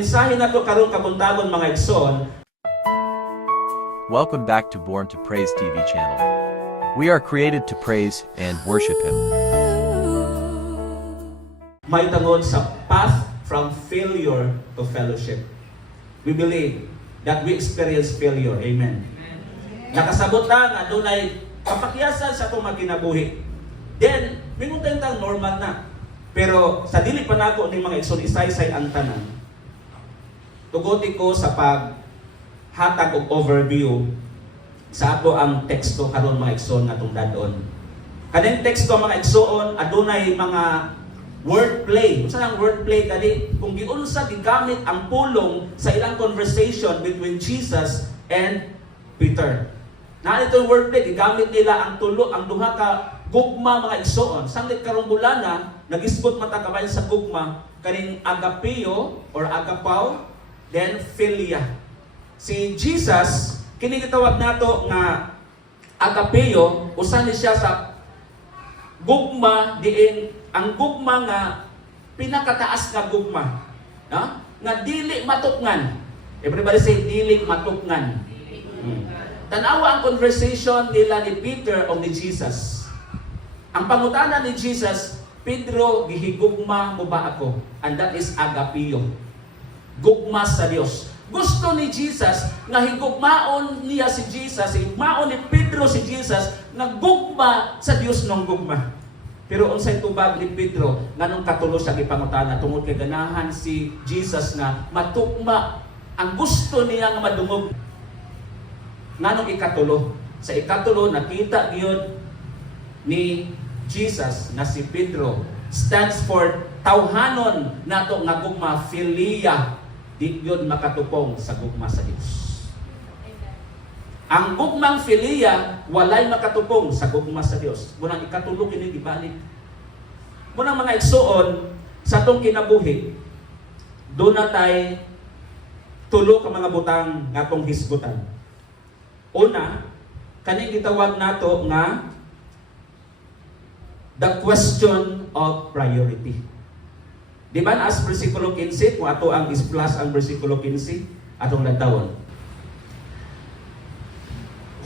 Mensahe na to karon kabuntagon mga igsoon. Welcome back to Born to Praise TV channel. We are created to praise and worship Him. May tungod sa path from failure to fellowship. We believe that we experience failure. Amen. Nakasabot na nga dunay kapakyasan sa itong magkinabuhi. Then, mingon tayo normal na. Pero sa dili pa nako ni mga igsoon isaysay ang tanan. Tugodi ko sa paghatag og overview sa ato ang teksto karon mga igsoon natong dadon. Kaning teksto mga igsoon adunay mga wordplay. Unsa ang wordplay kani? Kung giunsa gigamit ang pulong sa ilang conversation between Jesus and Peter. Na itong wordplay gigamit nila ang duha ka gugma mga igsoon. Sanglit karong bulana nagisgot mata kabayan sa gugma kaning agapeo or agapaw, then philia. Si Jesus kini gitawag nato nga agapeo, usa ni siya sa gugma diin ang gugma nga pinakataas nga gugma, no? Nga dili matukngan. Everybody say dili matukngan. Tanawa ang conversation nila ni Peter o ni Jesus. Ang pangutana ni Jesus, Pedro, gihigugma mo ba ako? And that is agapeo. Gugma sa Dios. Gusto ni Jesus nga higugmaon niya si Jesus, higugmaon ni Pedro si Jesus nga gugma sa Dios nung gugma. Pero unsay tubag ni Pedro nganong katulo sa gipangutana tungod kay ganahan si Jesus nga matukma ang gusto niya nga madungog. Nganong ikatulo? Sa ikatulo nakita gyud ni Jesus na si Pedro stands for tawhanon nato nga gugma philia. Di yun makatupong sa gugma sa Diyos. Ang gugmang philia, walay makatupong sa gugma sa Diyos. Munang ikatulog ini gibalik. Munang mga igsoon, sa itong kinabuhi, doon na tayo tulo ka mga butang nga itong hisgutan. Una, kaning gitawag nato nga the question of priority. Di ba as versikulo 15, kung ato ang is-plus ang versikulo 15, atong nagtawon.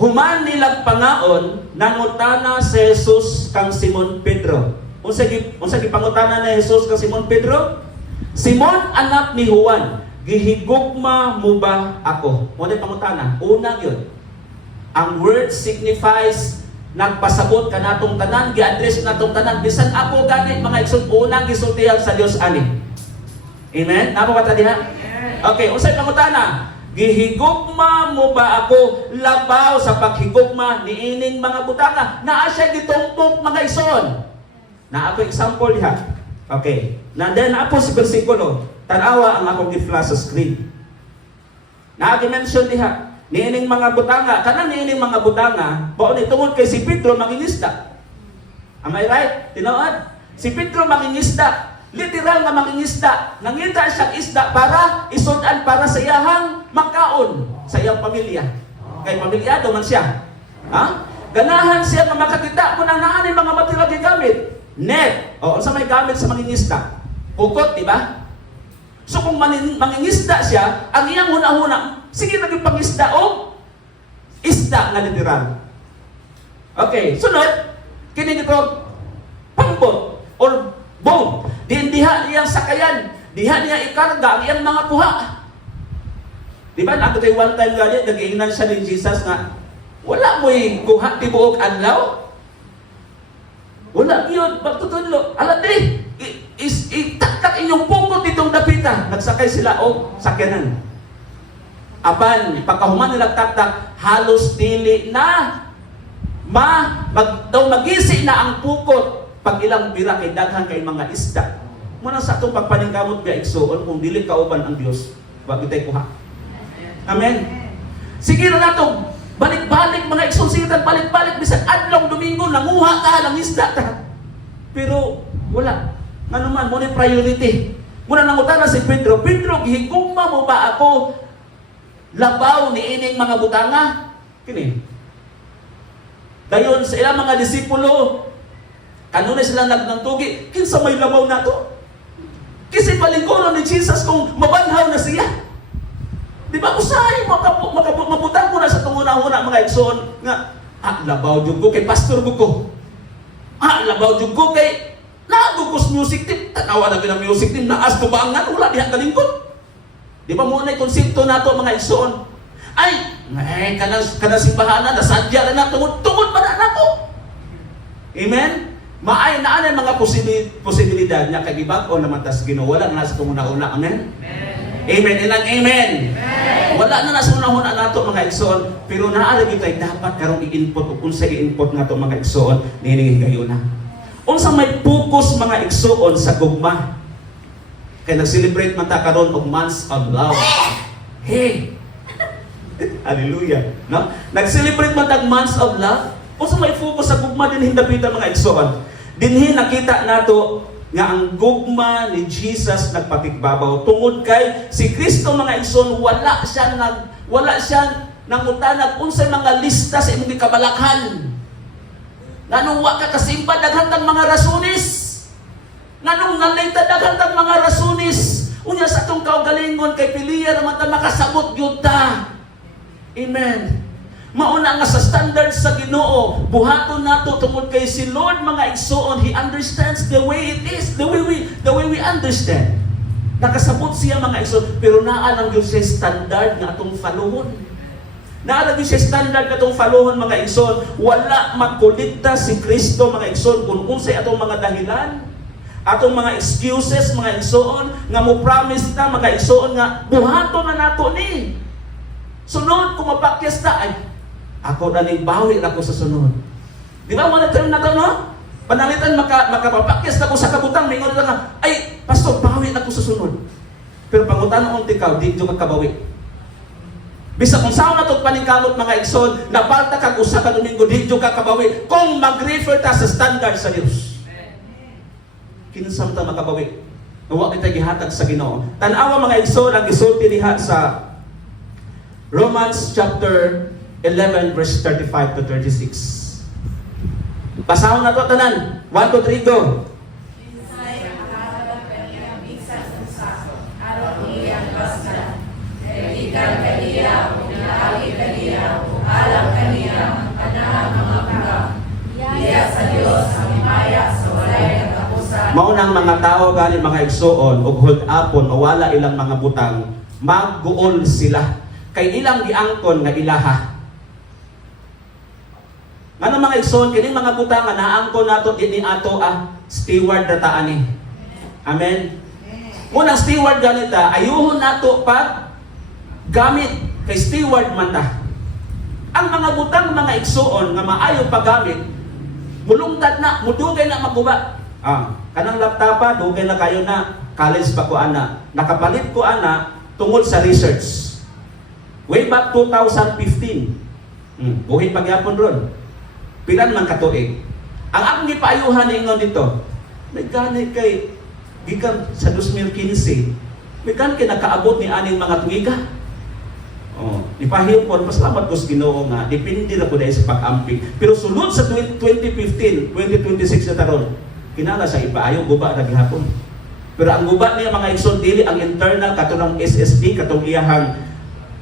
Human nilang pangaon, nangutana si Jesus kang Simon Pedro. Unsa gipangutana ni Jesus kang Simon Pedro? Simon, anak ni Juan, gihigugma mo ba ako? Muna pangutana. Una yun. Ang word signifies nagpasabot ka natong tanan, gi-address natong tanan, bisan ako gani mga igsoon unang gisultihan sa Dios ani. Amen. Namo ba ta diha? Okay, unsay pangutana? Gihigugma mo ba ako labaw sa paghigugma niining mga butanga? Naa siya gitumpok mga igsoon. Na ako example diha. Okay. Nandiyan na po sa bersikulo. Tanawa ang akong gi-flash sa screen. Na-mention diha. Niining mga butanga, kanang niining mga butanga, bao ni tungod kay si Pedro mangingisda. Am I right? Tinuod? Si Pedro mangingisda, literal nga mangingisda. Nangita siyang isda para isudan para sa iyahang makaon sa iyang pamilya. Kay pamilyado man siya. Ha? Ganahan siya nga makakita mo nang naani mga material gigamit. Net. O, unsa may gamit sa mangingisda? Ukot, di ba? So kung mangingisda siya, ang iyang huna-huna, sige naging pangisda o isda nga literal. Okay, sunod, kini ito pambot or boat. Diha niyang sakayan, diha niya ikarga ang iyang mga kuha. Di ba, nato tayo one time gani, nag-iinan siya ni Jesus nga, wala mo'y kuha tibuok anlaw. Wala yun, magtutulog. Alam di, itaktak inyong pukot itong dapita. Nagsakay sila o sakyanan. Apan, pagkahuman nila taktak, halos dili na magisi na ang pukot pag ilang bira kay daghan kay mga isda. Muna sa itong pagpaningkamot biya igsoon, kung dili kauban ang Diyos, wag itay kuha. Amen. Sige na nato, balik-balik mga igsoon, sige na balik-balik, bisan adlong Domingo, nanguha ka ng isda ta. Pero wala. Nga naman, muna priority. Muna nangutan na si Pedro, Pedro, gihigugma mo ba ako labaw ni ining mga butanga? Kini. Dayon sa ilang mga disipulo, kanunay silang nagnantugi, kinsa may labaw na to? Kasi palingkuran ni Jesus kung mabanhaw na siya. Di ba? Usahay, mabutang ko na sa tunguna-una mga igsoon nga, labaw dyan ko kay pastor ko. Labaw dyan ko kay nagugos music team. Tanawa na ng music team, naas tubangan, wala diha kalingkod. Di ba muna yung konsepto nato mga igsoon? Kanang simbahan na, nasadya na tungod pa na nato. Amen? Maay na anay mga posibilidad niya kay gibag o naman tas Ginoo wala na sa tunguna-una. Amen? Amen. Ilang amen. Wala na nasa unahon nato mga igsoon, pero naala gyud tay dapat karong i-input o unsa i-input nato mga igsoon nining gayuna. Unsa may focus mga igsoon sa gugma? Kay nag-celebrate man ta karon og months of love. Hey. Hallelujah. No? Nag-celebrate man ta months of love. Unsa may focus sa gugma din hindapitan mga igsoon? Dinhi nakita nato nga ang gugma ni Jesus nagpatikbabaw tungod kay si Kristo mga igsoon wala siya nangutanag unsay mga lista sa imong gikabalakhan. Nganong wa ka kasimba daghan tang mga rasunis. Nganong nalay ta daghan tang mga rasunis. Unya sa atong kaugalingon kay piliya naman ta makasabot gyud ta. Amen. Mauna nga sa standard sa Ginoo, buhaton nato tungod kay si Lord mga igsoon, He understands the way it is, the way we understand. Nakasabot siya mga igsoon, pero naalang yun siya standard nga atong faluhon. Naalang yun siya standard nga atong faluhon mga igsoon. Wala magkulikta si Kristo mga igsoon kung unsay atong mga dahilan, atong mga excuses mga igsoon, nga mo promise na mga igsoon nga buhaton na nato ni. Sunod kung mapakyas ta ay ako na ning bawi na ko sa sunod. Di ba wala tayo na to, no? Panalitan makapapakyas na ko sa kabutang, mingon na nga, ay, pastor, bawi na ko sa sunod. Pero pangutan mo ikaw, di ka kabawi. Bisa kung saan na ito paningkamot mga igsoon, napalta kag usa ka Domingo, di ka kabawi. Kung mag-refer ta sa standard sa Diyos. Kinsam ta makabawi. Nawa kita gihatag sa Ginoo. Tanawa mga igsoon, ang gisulti diha sa Romans chapter 11 verse 35 to 36. Basahon na to tanan. 1, 2, 3, go. Kinsay makahatag kaniyang bigsa sa saso, aron iyang basdan. Ikan kaniya, pinaagi kaniya, alam kaniya, ang kanang mga pagam. Iya sa Dios ang himaya sa walay katapusan. Maunang mga tao gali mga igsoon ug hud-apon o wala ilang mga butang, magguol sila kay ilang giangkon nga ilaha. Ano mga igsoon, kini mga butang nga naangkon nato dinhi ato steward data ani. Amen. Unang steward ganita, ayuhon nato pag gamit kay steward man ta. Ang mga butang mga igsoon nga maayo paggamit, mulungtad na, mudugay na maguba. Kanang laptop dugay na kayo na college pa ko ana. Nakapalit ko ana tungod sa research. Way back 2015. Buhi pagyapon ron. Pilan man katuig. Ang akong gipaayuhan ingon dito, may ganay kay gikan sa 2015. May ganay kay nakaabot ni aning mga tuiga. Ipahiyo ko, pasalamat ko sa Ginoo nga, depende na ko dahil sa pag-amping. Pero sulod sa 2015, 2026 na taron, kinala sa ipaayo, guba na gihapon. Pero ang guba niya mga igsoon, dili ang internal, katong SSD, katong iyahang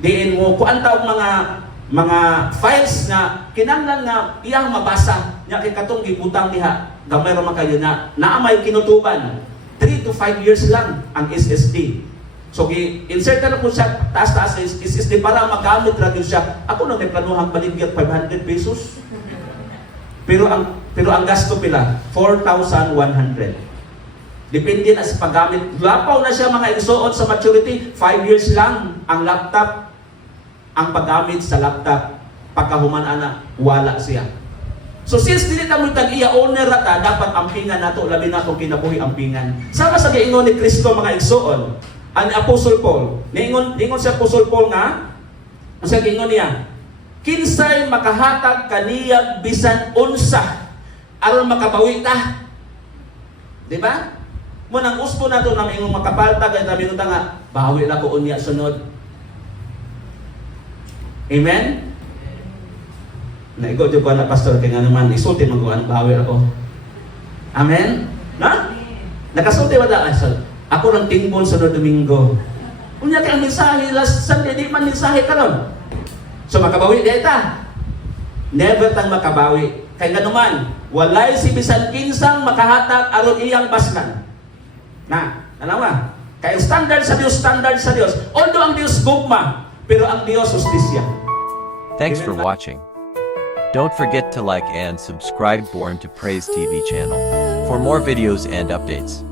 diin mo, kuan taong mga files na kinanglan nga iyang mabasa nya kay katong gibutang diha gamay ra man kayo na naamay kinutuban 3 to 5 years lang ang SSD. So gi-insert na po siya taas-taas sa SSD para magamit ra gyud siya. Ako nang planuhang baligyan 500 pesos. Pero ang gasto pila 4,100. Depende na sa paggamit. Lapaw na siya mga igsoon sa maturity, 5 years lang ang laptop. Ang paggamit sa laptop, pagkahuman ana, wala siya. So since dili ta mo tag-iya owner rata, dapat ampingan nato labi na kung kinabuhi ampingan. Sama sa giingon ni Kristo mga igsoon, ang Apostle Paul, niingon si Apostle Paul nga, ang sa giingon niya, kinsay makahatag kaniya bisan unsa aron makabawi ta. Di ba? Mo nang uspo nato na maingong makapalta kay sabi ko nga, bawi la ko unya sunod. Amen? Naigo dyan ko na pastor, kaya nga naman, isulti mag-uwan, bawi ako. Amen? Na? Nakasulti ba da? Ako ng timbol sa Domingo. Unya kay ang mensahe last Sunday, di man mensahe karon. So makabawi di ta. Never tang makabawi. Kay ganuman, walay si bisan kinsang makahatag aron iyang baslan. Na, alawa. Kay standard sa Dios. Although ang Dios gugma, pero ang Dios justisya. Thanks for watching. Don't forget to like and subscribe Born to Praise TV channel for more videos and updates.